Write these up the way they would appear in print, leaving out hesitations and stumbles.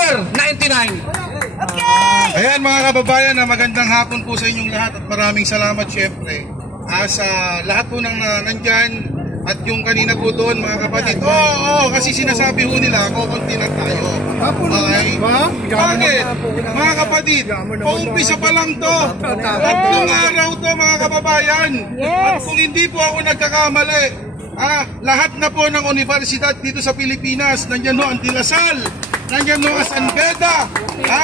Tiger 99. Okay! Ayan mga kababayan, magandang hapon po sa inyong lahat at maraming salamat syempre sa lahat po ng nandyan at yung kanina po doon mga kapatid. Oo, kasi sinasabi ho nila, kukunti lang tayo. Okay? Bakit? Mga kapatid, paumpisa pa lang to. Tatlong araw to mga kababayan. At kung hindi po ako nagkakamali, lahat na po ng universidad dito sa Pilipinas, nandyan ho ang Tilasal, nandyan ho ang San Beda,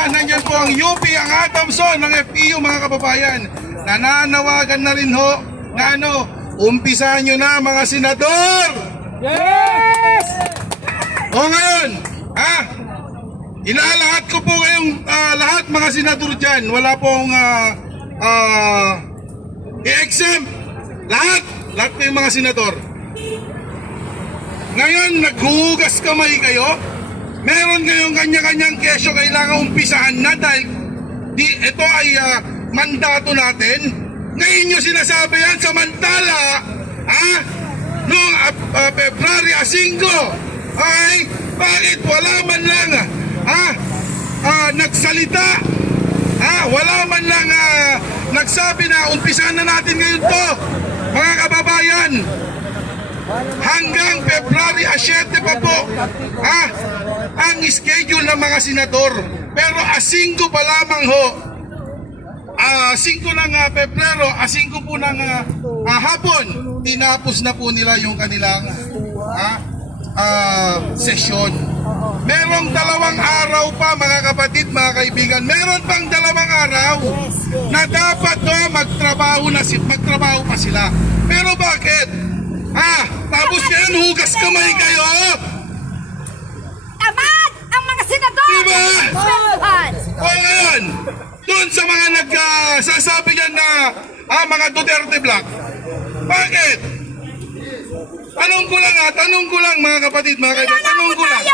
nandyan po ang UP, ang Adamson, ang FEU mga kababayan. Nananawagan na rin ho na umpisahan nyo na mga senador! Yes! O ngayon, ilalahat ko po kayong lahat mga senador dyan. Wala pong i-exempt. Lahat po yung mga senador. Ngayon, naghuhugas kamay kayo. Meron kayong kanya-kanyang kesyo kailangan umpisahan na dahil ito ay mandato natin. Ngayon nyo sinasabi yan samantala, noong February 5, ay bakit wala man lang nagsalita, wala man lang nagsabi na umpisahan na natin ngayon to, mga kababayan. Hanggang February 7 pa po ang schedule ng mga senador. Pero 5 pa lamang ho, 5 ng Pebrero, 5 po ng hapon, tinapos na po nila yung kanilang sesyon. Merong 2 araw pa mga kapatid, mga kaibigan. Meron pang 2 araw na dapat magtrabaho pa sila. Pero bakit? Tapos ngayon hugas kamay kayo. Tamad ang mga senador! Diba? Swentuhan! O ngayon, doon sa mga nagsasabi yan na mga Duterte Black. Bakit? Tanong ko lang mga kapatid, mga kaibigan. Tanong ko lang.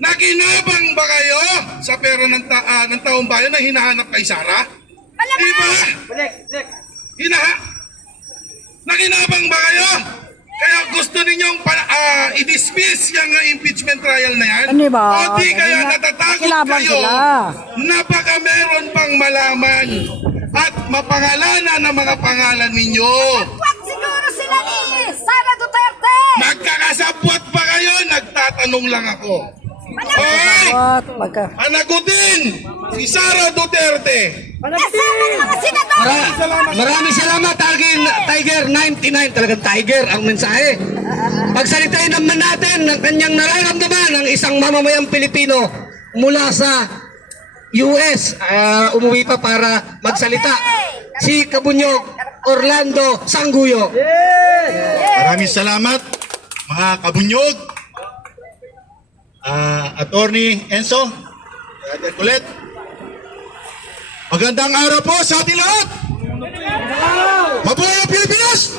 Nakinabang ba kayo sa pera ng taong bayan na hinahanap kay Sara? Diba? Nakinabang ba kayo? Kaya gusto ninyong i-dismiss yung impeachment trial na yan? Ano ba? O di kaya natatakot kayo na baka meron pang malaman at mapangalanan ng mga pangalan ninyo? Huwag siguro sila ni Sara Duterte! Magkakasabwat pa kayo? Nagtatanong lang ako. Hoy! Panagutin si Sara Duterte! Kasama ng mga senador! Maraming salamat, Tiger 99. Talagang Tiger ang mensahe. Pagsalitain naman natin ng kanyang nararamdaman ng isang mamamayang Pilipino mula sa US. Umuwi pa para magsalita. Si Kabunyog Orlando Sangguyo. Maraming salamat mga kabunyog. Attorney Enzo, Colette. Magandang araw po sa ating lahat. Mabuhay ang Pilipinas!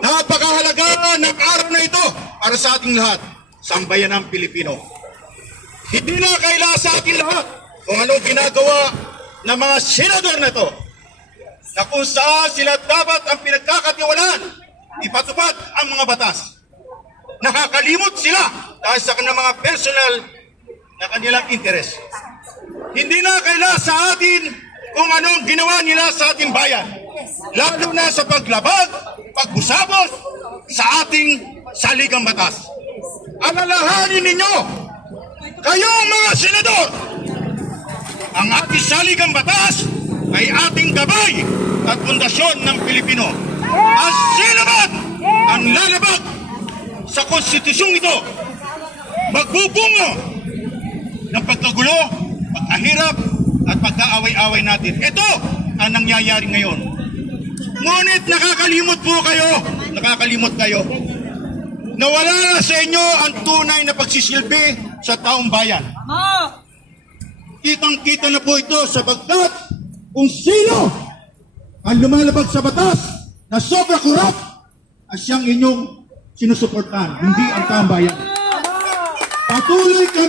Napakahalaga ng araw na ito para sa ating lahat, sambayan ng Pilipino. Hindi na kailangan sa ating lahat kung anong ginagawa ng mga senador na ito, na kung saan sila dapat ang pinagkakatiwalaan, ipatupad ang mga batas. Nakakalimot sila dahil sa kanilang mga personal na kanilang interes. Hindi na kailangan sa atin kung anong ginawa nila sa ating bayan, lalo na sa paglabag, pagbusabos sa ating saligang batas. Alalahanin ninyo, kayong mga senador, ang ating saligang batas ay ating gabay at pundasyon ng Pilipino. At sino man ang lalabag sa konstitusyong ito, magbubungo ng pagkagulo, pagkahirap at pagkaaway-away natin. Ito ang nangyayari ngayon. Ngunit nakakalimot kayo na wala na sa inyo ang tunay na pagsisilbi sa taong bayan. Kitang-kita na po ito sapagkat kung sino ang lumalabag sa batas na sobra kurap at siyang inyong sinusuportahan, hindi ang taong bayan. Patuloy kami